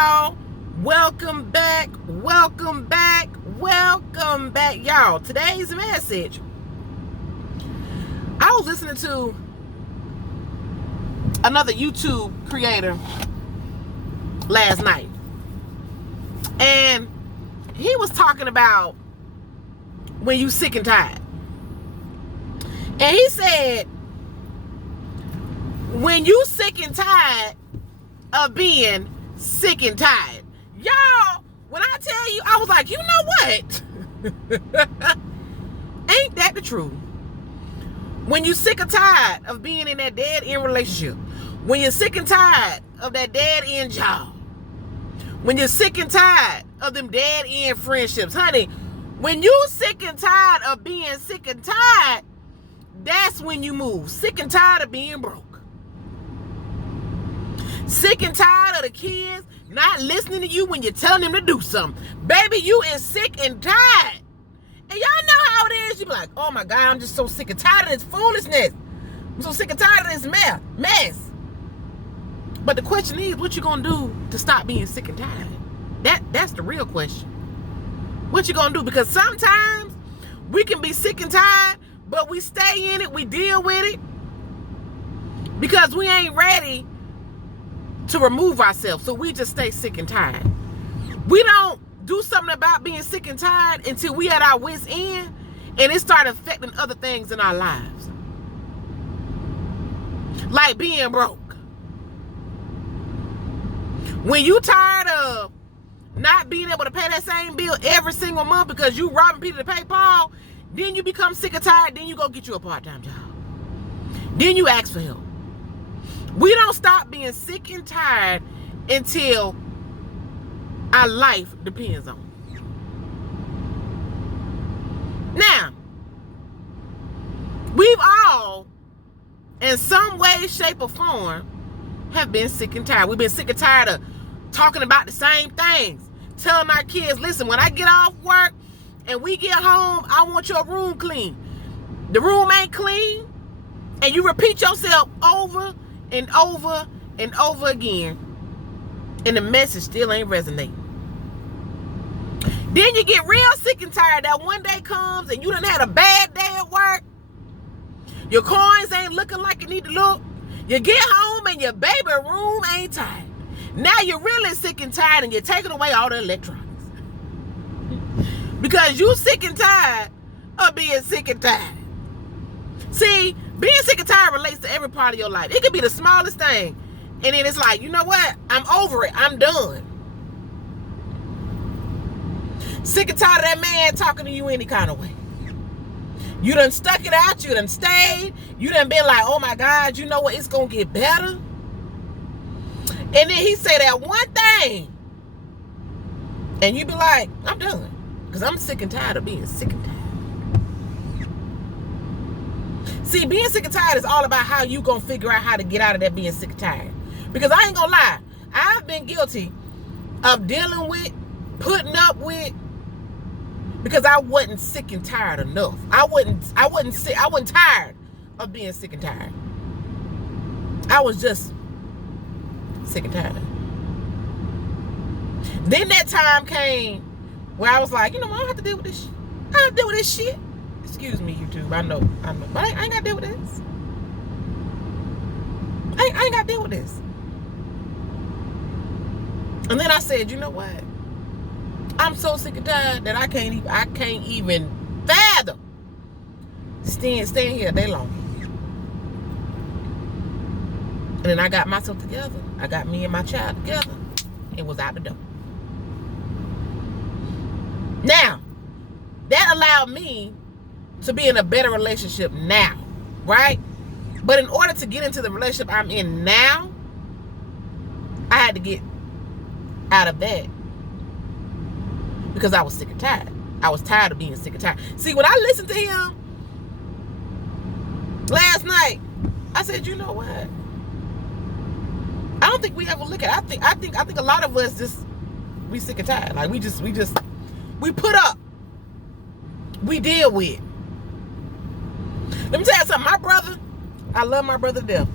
y'all. Welcome back. Y'all. Today's message. I was listening to another YouTube creator last night. And he was talking about when you sick and tired. And he said, when you sick and tired of being sick and tired. Y'all, when I tell you, I was like, you know what? Ain't that the truth? When you sick and tired of being in that dead end relationship, when you're sick and tired of that dead end job, when you're sick and tired of them dead end friendships, honey, when you sick and tired of being sick and tired, that's when you move. Sick and tired of being broke. Sick and tired of the kids not listening to you when you're telling them to do something. Baby, you is sick and tired. And y'all know how it is. You be like, oh my God, I'm just so sick and tired of this foolishness. I'm so sick and tired of this mess. But the question is, what you gonna do to stop being sick and tired? That's the real question. What you gonna do? Because sometimes we can be sick and tired, but we stay in it, we deal with it, because we ain't ready to remove ourselves. So we just stay sick and tired. We don't do something about being sick and tired until we at our wit's end and it started affecting other things in our lives. Like being broke. When you tired of not being able to pay that same bill every single month because you robbing Peter to pay Paul, then you become sick and tired, then you go get you a part-time job. Then you ask for help. We don't stop being sick and tired until our life depends on it. Now, we've all, in some way, shape, or form, have been sick and tired. We've been sick and tired of talking about the same things. Telling our kids, listen, when I get off work and we get home, I want your room clean. The room ain't clean, and you repeat yourself over and over and over again, and the message still ain't resonating. Then you get real sick and tired that one day comes and you done had a bad day at work. Your coins ain't looking like you need to look. You get home and your baby room ain't tight. Now you're really sick and tired and you're taking away all the electronics. Because you sick and tired of being sick and tired. See, being sick and tired relates to every part of your life. It could be the smallest thing. And then it's like, you know what? I'm over it. I'm done. Sick and tired of that man talking to you any kind of way. You done stuck it out. You done stayed. You done been like, oh my God, you know what? It's going to get better. And then he say that one thing. And you be like, I'm done. Because I'm sick and tired of being sick and tired. See, being sick and tired is all about how you gonna figure out how to get out of that being sick and tired. Because I ain't gonna lie, I've been guilty of dealing with, putting up with, because I wasn't sick and tired enough. I wasn't tired of being sick and tired. I was just sick and tired. Then that time came where I was like, you know, I don't have to deal with this shit. I don't have to deal with this shit. Excuse me, YouTube. I know. But I ain't got to deal with this. I ain't got to deal with this. And then I said, you know what? I'm so sick and tired that I can't even fathom staying here a day long. And then I got myself together. I got me and my child together. It was out the door. Now, that allowed me to be in a better relationship now, right? But in order to get into the relationship I'm in now, I had to get out of that because I was sick and tired. I was tired of being sick and tired. See, when I listened to him last night, I said, you know what? I don't think we ever look at it. I think a lot of us just, we sick and tired. Like we put up. We deal with. Let me tell you something. My brother, I love my brother to death.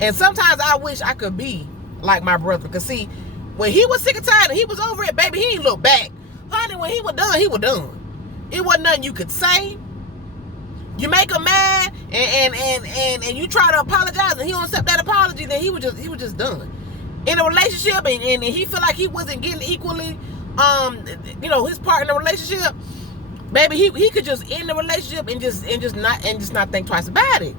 And sometimes I wish I could be like my brother. Because see, When he was sick and tired and he was over it, baby, he ain't look back. Honey, when he was done, he was done. It wasn't nothing you could say. You make him mad and you try to apologize and he don't accept that apology, then he was just done. In a relationship and he feel like he wasn't getting equally his part in the relationship, baby, he could just end the relationship and just not think twice about it.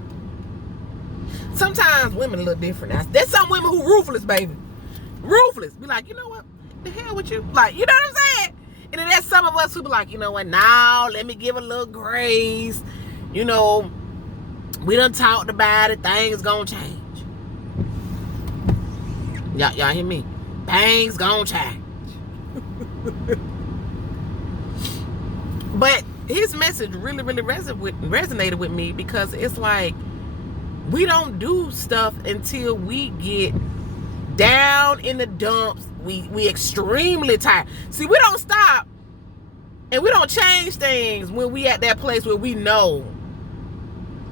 Sometimes women a little different. Now, there's some women who ruthless, baby. Ruthless. Be like, you know what? The hell with you? Like, you know what I'm saying? And then there's some of us who be like, you know what? Now let me give a little grace. You know, we done talked about it. Things gonna change. Y'all hear me? Things gonna change. But his message really resonated with me because it's like we don't do stuff until we get down in the dumps. We extremely tired. See, we don't stop and we don't change things when we at that place where we know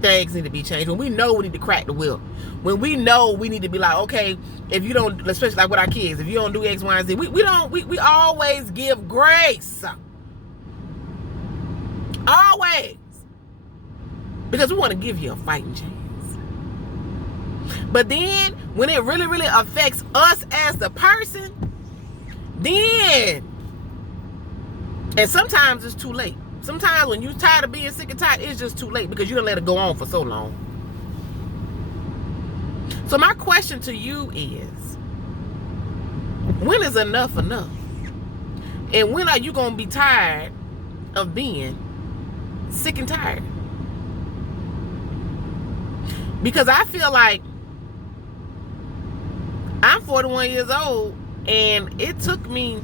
things need to be changed, when we know we need to crack the whip, when we know we need to be like, okay, if you don't, especially like with our kids, if you don't do X, Y, and Z, we always give grace. Always. Because we want to give you a fighting chance. But then when it really affects us as the person, then, and sometimes it's too late. Sometimes when you're tired of being sick and tired, it's just too late because you done let it go on for so long. So my question to you is, when is enough enough? And when are you going to be tired of being sick and tired? Because I feel like I'm 41 years old and it took me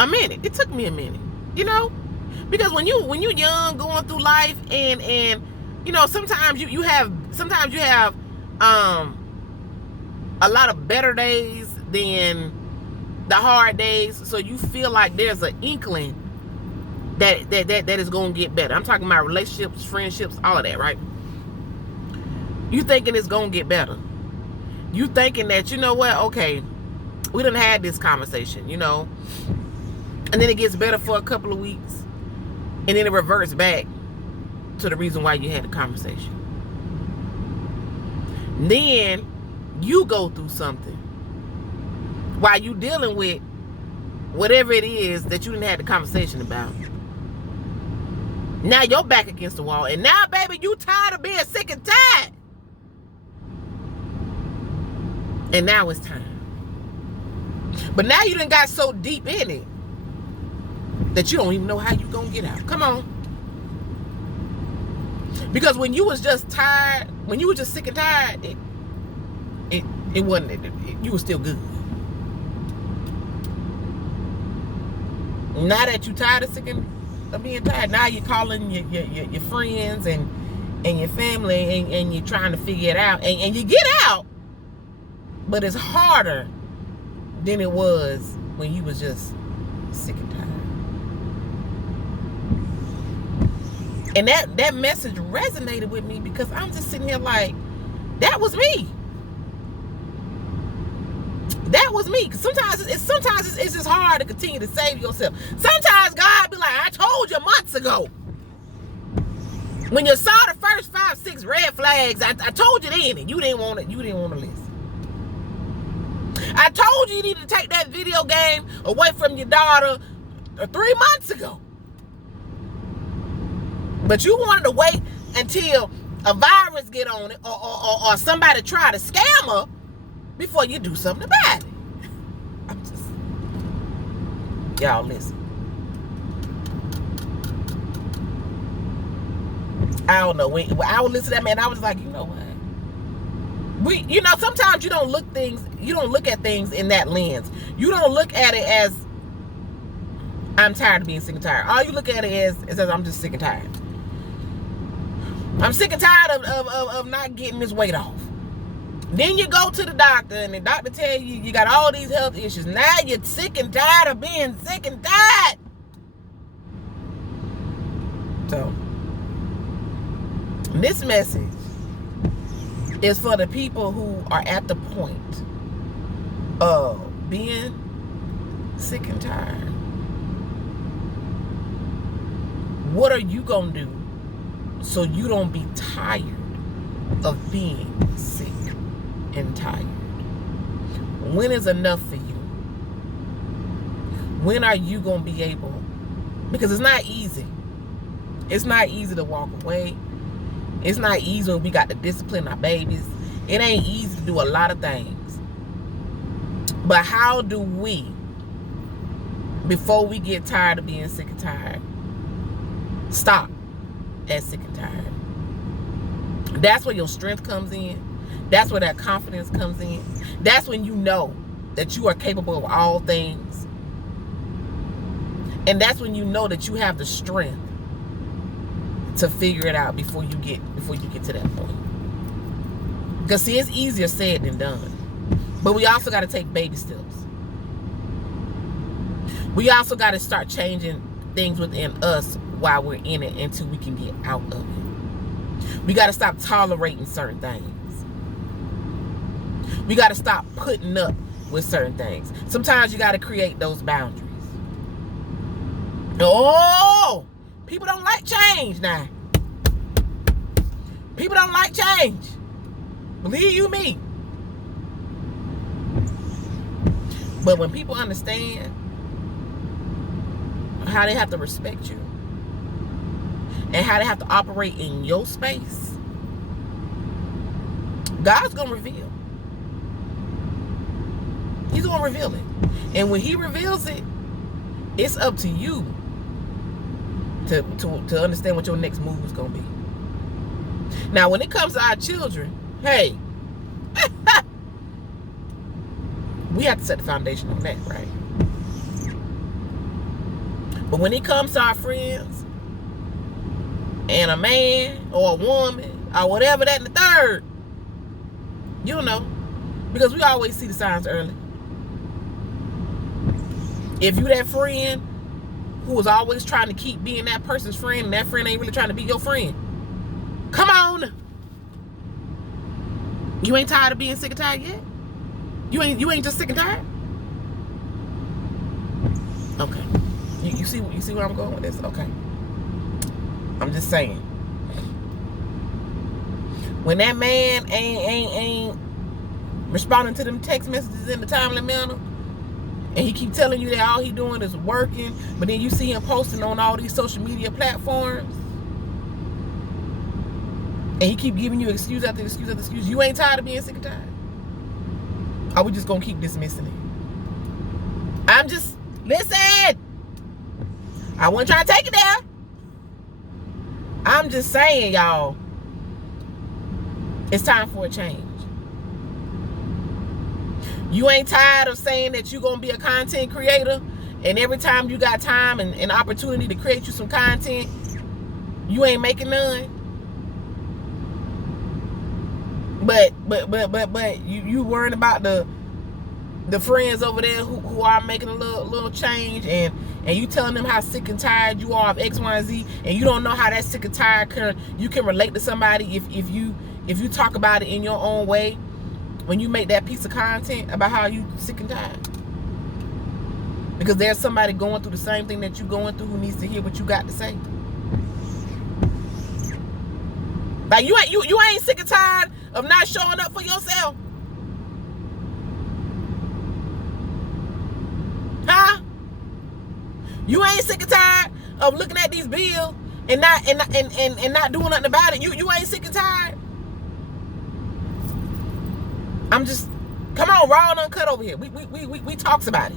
a minute. It took me a minute, you know? Because when you're young, going through life, and you know, sometimes you have a lot of better days than the hard days, so you feel like there's an inkling that is going to get better. I'm talking about relationships, friendships, all of that, right? You thinking it's going to get better. You thinking that, you know what, okay, we done had this conversation, you know, and then it gets better for a couple of weeks. And then it reverts back to the reason why you had the conversation. Then you go through something while you dealing with whatever it is that you didn't have the conversation about. Now you're back against the wall. And now, baby, you tired of being sick and tired. And now it's time. But now you done got so deep in it that you don't even know how you gonna get out. Come on. Because when you was just tired, when you was just sick and tired, it wasn't, you was still good. Now that you tired of being tired, now you're calling your friends and your family and you're trying to figure it out. And you get out, but it's harder than it was when you was just sick and tired. And that message resonated with me because I'm just sitting here like, that was me. That was me. Because sometimes it's just hard to continue to save yourself. Sometimes God be like, I told you months ago. When you saw the first 5, 6 red flags, I told you then, and you didn't want to listen. I told you needed to take that video game away from your daughter 3 months ago. But you wanted to wait until a virus get on it or somebody try to scam her before you do something about it. I'm just, y'all listen. I don't know. When I would listen to that man, I was like, you know what? Sometimes you don't look at things in that lens. You don't look at it as I'm tired of being sick and tired. All you look at it is as I'm just sick and tired. I'm sick and tired of not getting this weight off. Then you go to the doctor and the doctor tell you you got all these health issues. Now you're sick and tired of being sick and tired. So, this message is for the people who are at the point of being sick and tired, what are you going to do so you don't be tired of being sick and tired? When is enough for you? When are you going to be able? Because it's not easy. It's not easy to walk away. It's not easy when we got to discipline our babies. It ain't easy to do a lot of things. But how do we, before we get tired of being sick and tired, stop at sick and tired? That's where your strength comes in. That's where that confidence comes in. That's when you know that you are capable of all things. And that's when you know that you have the strength to figure it out before you get to that point. Because see, it's easier said than done. But we also got to take baby steps. We also got to start changing things within us while we're in it until we can get out of it. We got to stop tolerating certain things. We got to stop putting up with certain things. Sometimes you got to create those boundaries. Oh, people don't like change now. People don't like change. Believe you me. But when people understand how they have to respect you and how they have to operate in your space, God's going to reveal. He's going to reveal it. And when he reveals it, it's up to you to understand what your next move is going to be. Now, when it comes to our children, hey, we have to set the foundation on that, right? But when it comes to our friends and a man or a woman or whatever that and the third, you'll know. Because we always see the signs early. If you that friend who was always trying to keep being that person's friend and that friend ain't really trying to be your friend, come on. You ain't tired of being sick and tired yet? You ain't just sick and tired? Okay. You see where I'm going with this? Okay. I'm just saying. When that man ain't responding to them text messages in the timely manner, and he keep telling you that all he doing is working, but then you see him posting on all these social media platforms, and he keep giving you excuse after excuse after excuse, you ain't tired of being sick and tired? Are we just gonna keep dismissing it? Listen, I wasn't trying to take it there. I'm just saying, y'all, it's time for a change. You ain't tired of saying that you're going to be a content creator, and every time you got time and opportunity to create you some content, you ain't making none. But you worrying about the friends over there who are making a little change, and you telling them how sick and tired you are of X, Y, and Z, and you don't know how that sick and tired you can relate to somebody if you talk about it in your own way. When you make that piece of content about how you sick and tired. Because there's somebody going through the same thing that you're going through who needs to hear what you got to say. Like you ain't sick and tired of not showing up for yourself. Huh? You ain't sick and tired of looking at these bills and not doing nothing about it. You ain't sick and tired. I'm just, come on, raw and uncut over here. We talks about it.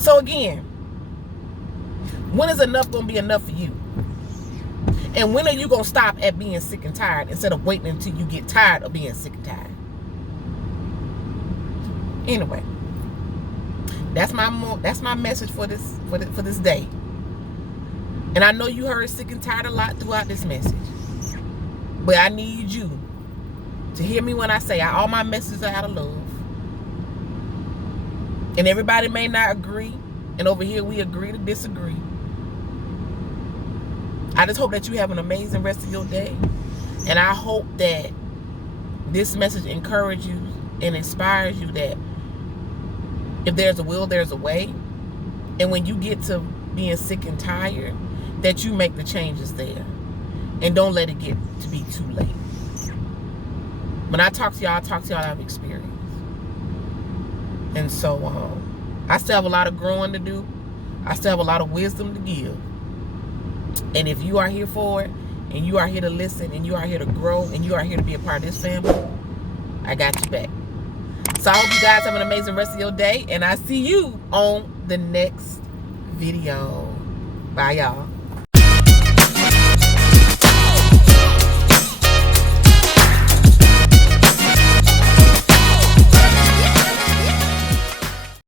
So again, when is enough gonna be enough for you? And when are you gonna stop at being sick and tired instead of waiting until you get tired of being sick and tired? Anyway, that's my message for this day. And I know you heard sick and tired a lot throughout this message, but I need you to hear me when I say all my messages are out of love. And everybody may not agree. And over here we agree to disagree. I just hope that you have an amazing rest of your day. And I hope that this message encourages and inspires you that if there's a will, there's a way. And when you get to being sick and tired, that you make the changes there. And don't let it get to be too late. When I talk to y'all, I talk to y'all out of experience. And so I still have a lot of growing to do. I still have a lot of wisdom to give. And if you are here for it, and you are here to listen, and you are here to grow, and you are here to be a part of this family, I got you back. So I hope you guys have an amazing rest of your day, and I see you on the next video. Bye, y'all.